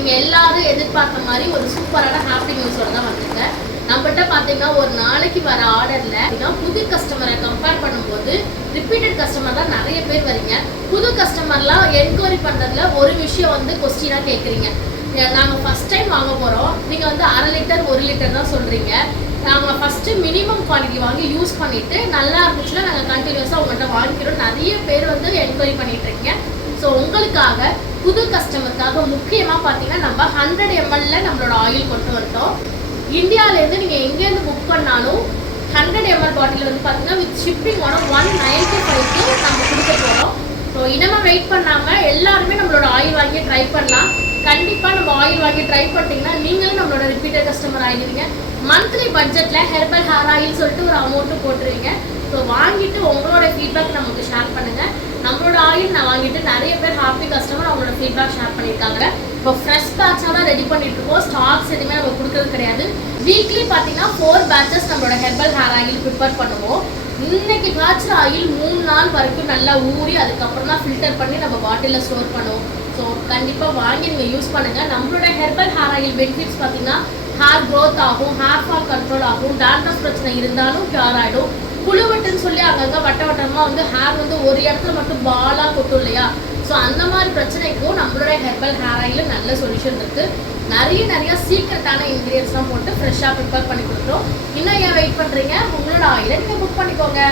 நீங்கள் எல்லாரும் எதிர்பார்த்த மாதிரி ஒரு சூப்பரான ஹாப்பி நியூஸோட தான் வந்திருக்கேன். நம்மகிட்ட பார்த்தீங்கன்னா ஒரு நாளைக்கு வர ஆர்டரில் புது கஸ்டமரை கம்பேர் பண்ணும்போது ரிப்பீட்டட் கஸ்டமர் தான் நிறைய பேர் வரீங்க. புது கஸ்டமர்லாம் என்கொயரி பண்ணுறதுல ஒரு விஷயம் வந்து கொஸ்டினாக கேட்குறீங்க நாங்கள் ஃபஸ்ட் டைம் வாங்க போகிறோம் நீங்கள் வந்து அரை லிட்டர் ஒரு லிட்டர் தான் சொல்கிறீங்க நாங்கள் ஃபஸ்ட்டு மினிமம் குவாலிட்டி வாங்கி யூஸ் பண்ணிவிட்டு நல்லா இருந்துச்சுன்னா நாங்கள் கண்டினியூஸாக உங்கள்கிட்ட வாங்கிக்கிறோம். நிறைய பேர் வந்து என்கொயரி பண்ணிட்டு இருக்கீங்க. ஸோ உங்களுக்காக புது கஸ்டமருக்காக முக்கியமாக பார்த்தீங்கன்னா நம்ம ஹண்ட்ரட் எம்எல்ல நம்மளோட ஆயில் கொண்டு வந்துட்டோம். இந்தியாவிலேருந்து நீங்கள் எங்கேருந்து புக் பண்ணாலும் ஹண்ட்ரட் எம்எல் பாட்டில் வந்து பார்த்தீங்கன்னா வித் ஷிப்பிங்கோட ஒன் நைன்டி ஃபைவ்க்கு நம்ம கொடுக்க போகிறோம் ஸோ இனமாக வெயிட் பண்ணாமல் எல்லாருமே நம்மளோட ஆயில் வாங்கி ட்ரை பண்ணலாம். கண்டிப்பாக நம்ம ஆயில் வாங்கி ட்ரை பண்ணிட்டீங்கன்னா நீங்களும் நம்மளோட ரிப்பீட்டட் கஸ்டமர் ஆகிடுவீங்க மந்த்லி பட்ஜெட்டில் ஹெர்பல் ஹேர் ஆயில் சொல்லிட்டு ஒரு அமௌண்ட்டு போட்டுருவீங்க. ஸோ வாங்கிட்டு உங்களோட ஃபீட்பேக் நமக்கு ஷேர் பண்ணுங்கள் ஆயில் நான் வாங்கிட்டு நிறைய பேர் ஹாப்பி கஸ்டமர் அவங்களோட ஃபீட்பேக் ஷேர் பண்ணியிருக்காங்க. இப்போ ஃப்ரெஷ் பேட்சாக தான் ரெடி பண்ணிட்டு இருக்கோம் ஸ்டாக்ஸ் எதுவுமே நம்ம கொடுக்கறது கிடையாது. வீக்லி பார்த்தீங்கன்னா ஃபோர் பேட்சஸ் நம்மளோட ஹெர்பல் ஹேர் ஆயில் ப்ரிப்பேர் பண்ணுவோம். இன்னைக்கு காய்ச்சல் ஆயில் மூணு நாள் வரைக்கும் நல்லா ஊறி அதுக்கப்புறம் தான் ஃபில்டர் பண்ணி நம்ம பாட்டிலில் ஸ்டோர் பண்ணுவோம். ஸோ கண்டிப்பாக வாங்கி நீங்கள் யூஸ் பண்ணுங்கள் நம்மளோட ஹெர்பல் ஹேர் ஆயில் பெனிஃபிட்ஸ் பார்த்தீங்கன்னா ஹேர் க்ரோத் ஆகும் ஹேர் ஃபால் கண்ட்ரோல் ஆகும். டாண்டஸ் பிரச்சனை இருந்தாலும் க்யூர் ஆகிடும் புழுவட்டுன்னு சொல்லி அங்கங்கே வட்ட வட்டமாக வந்து ஹேர் வந்து ஒரு இடத்துல மட்டும் பாலாக கொட்டும் இல்லையா? ஸோ அந்த மாதிரி பிரச்சனைக்கும் நம்மளோட ஹெர்பல் ஹேர் ஆயில் நல்ல சொல்யூஷன் இருக்குது நிறைய நிறைய சீக்ரெட்டான இன்க்ரீடியன்ஸ்லாம் போட்டு ஃப்ரெஷ்ஷாக ப்ரிப்பேர் பண்ணி கொடுக்குறோம். இன்னும் ஏன் வெயிட் பண்ணுறீங்க உங்களோட ஆயிலை நீங்கள் புக் பண்ணிக்கோங்க.